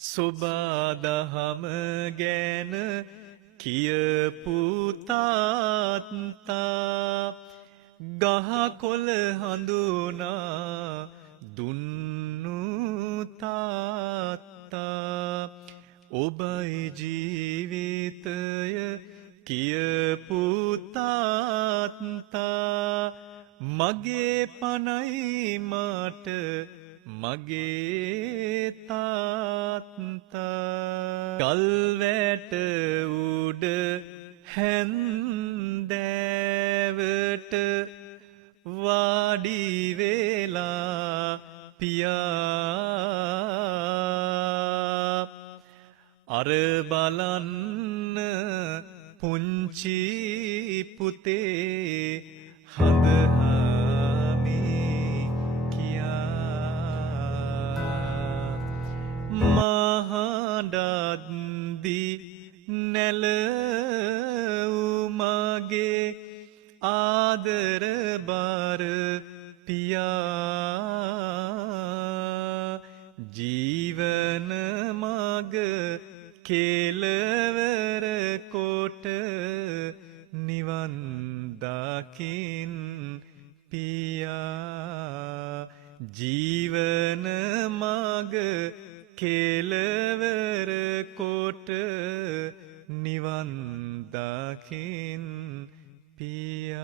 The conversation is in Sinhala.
සුබාදහම ගැන කියපු තාත්තා ගහකොළ හඳුනා දුන්නු තාත්තා ඔබයි ජීවිතය කියපු තාත්තා මගේ පනයි මාට මගේ තාත්තා කල්වැට උඩ හැන්දෑවට වාඩි වෙලා පියා අර බලන්න පුංචි පුතේ හඳහාමි කියා මහඩද්දි නැලවුමගේ ආදර බර පියා ජීවන මග කෙලවර කොට නිවන් දකින් පියා ජීවන මග කෙලවර කොට නිවන් දකින් පියා